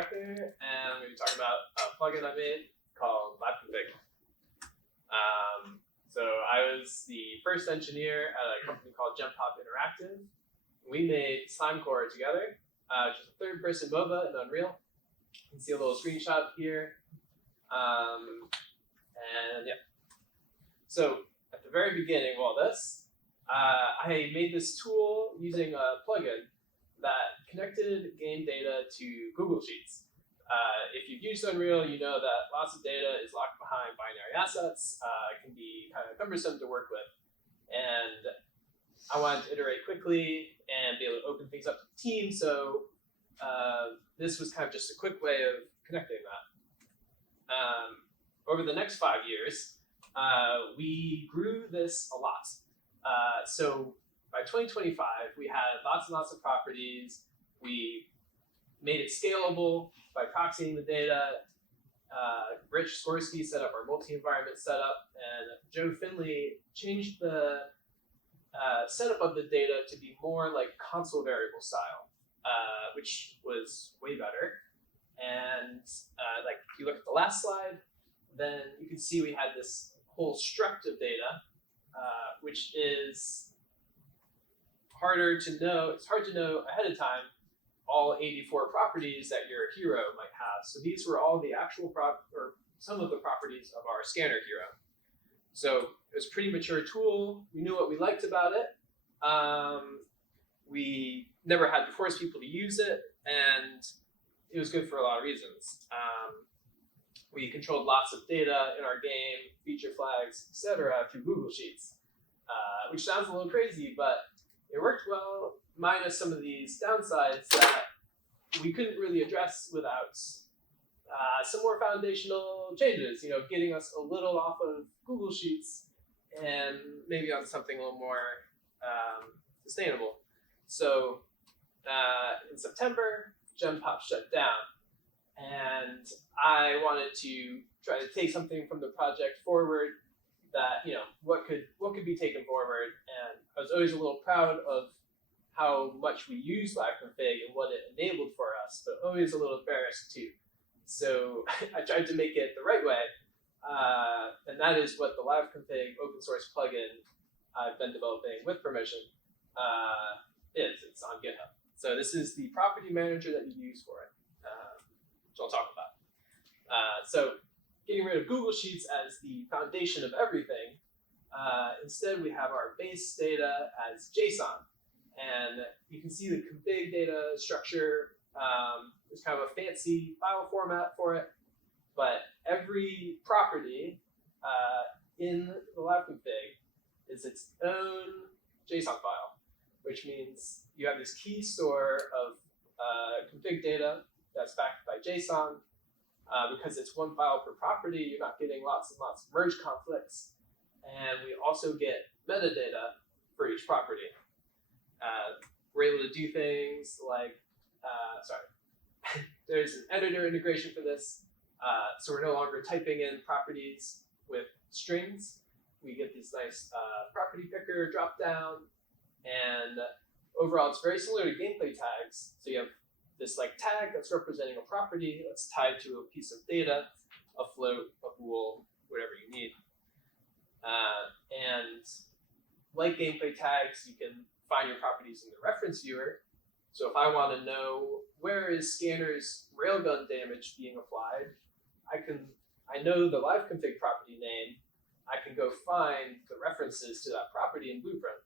Tracker, and I'm going to be talking about a plugin I made called LiveConfig. So I was the first engineer at a company called Genpop Interactive. We made SLIMECORE together, which is a third-person MOBA in Unreal. You can see a little screenshot here. And yeah. So at the very beginning of all this, I made this tool using a plugin that connected game data to Google Sheets. If you've used Unreal, you know that lots of data is locked behind binary assets. It can be kind of cumbersome to work with. And I wanted to iterate quickly and be able to open things up to the team. So this was kind of just a quick way of connecting that. Over the next 5 years, we grew this a lot. So by 2025, we had lots and lots of properties. We made it scalable by proxying the data. Rich Skorsky set up our multi-environment setup, and Joe Finley changed the setup of the data to be more like console variable style, which was way better. And like if you look at the last slide, then you can see we had this whole struct of data, which is harder to know. It's hard to know ahead of time all 84 properties that your hero might have. So these were all the actual or some of the properties of our scanner hero. So it was a pretty mature tool. We knew what we liked about it. We never had to force people to use it, and it was good for a lot of reasons. We controlled lots of data in our game, feature flags, etc. through Google Sheets, which sounds a little crazy, but it worked well, minus some of these downsides that we couldn't really address without some more foundational changes, getting us a little off of Google Sheets and maybe on something a little more sustainable. So in September, Genpop shut down, and I wanted to try to take something from the project forward that, what could be taken forward. And I was always a little proud of how much we used LiveConfig and what it enabled for us, but always a little embarrassed too. So I tried to make it the right way, and that is what the LiveConfig open source plugin I've been developing with permission is. It's on GitHub. So this is the property manager that you use for it, which I'll talk about. So getting rid of Google Sheets as the foundation of everything, instead we have our base data as JSON. And you can see the config data structure. There's kind of a fancy file format for it, but every property in the LiveConfig is its own JSON file, which means you have this key store of config data that's backed by JSON. Because it's one file per property, you're not getting lots and lots of merge conflicts. And we also get metadata for each property. We're able to do things like, there's an editor integration for this. So we're no longer typing in properties with strings. We get this nice property picker drop down. And overall, it's very similar to gameplay tags. So you have this tag that's representing a property that's tied to a piece of data, a float, a bool, whatever you need. And like gameplay tags, you can find your properties in the reference viewer. So if I want to know where is scanner's railgun damage being applied, I know the LiveConfig property name. I can go find the references to that property in Blueprint,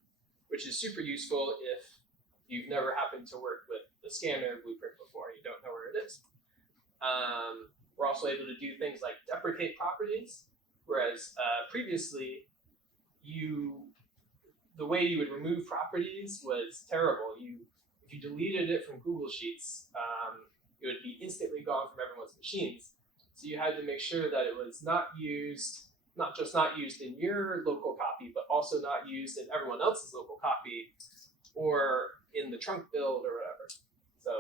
which is super useful if you've never happened to work with the scanner Blueprint before. You don't know where it is. We're also able to do things like deprecate properties, whereas previously, the way you would remove properties was terrible. If you deleted it from Google Sheets, it would be instantly gone from everyone's machines. So you had to make sure that it was not just not used in your local copy, but also not used in everyone else's local copy or in the trunk build or whatever. So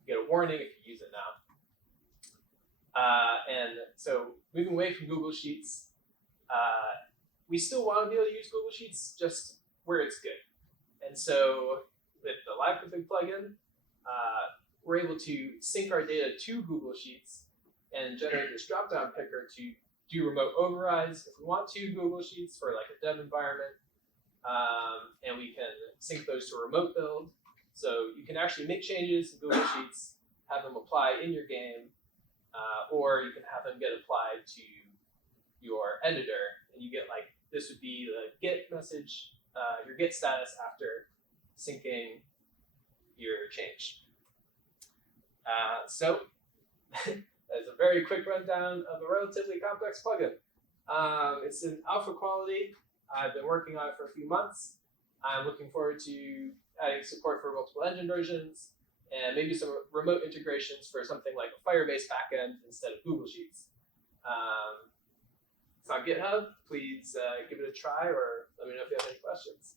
you get a warning if you use it now. And so moving away from Google Sheets, we still want to be able to use Google Sheets just where it's good. And so with the LiveConfig plugin, we're able to sync our data to Google Sheets and generate this drop-down picker to do remote overrides if we want to Google Sheets for like a dev environment. And we can sync those to a remote build. So you can actually make changes in Google Sheets, have them apply in your game, or you can have them get applied to your editor, and you get like, this would be the get message, your get status after syncing your change. So that's a very quick rundown of a relatively complex plugin. It's in alpha quality. I've been working on it for a few months. I'm looking forward to adding support for multiple engine versions and maybe some remote integrations for something like a Firebase backend instead of Google Sheets. It's on GitHub. Please give it a try, or let me know if you have any questions.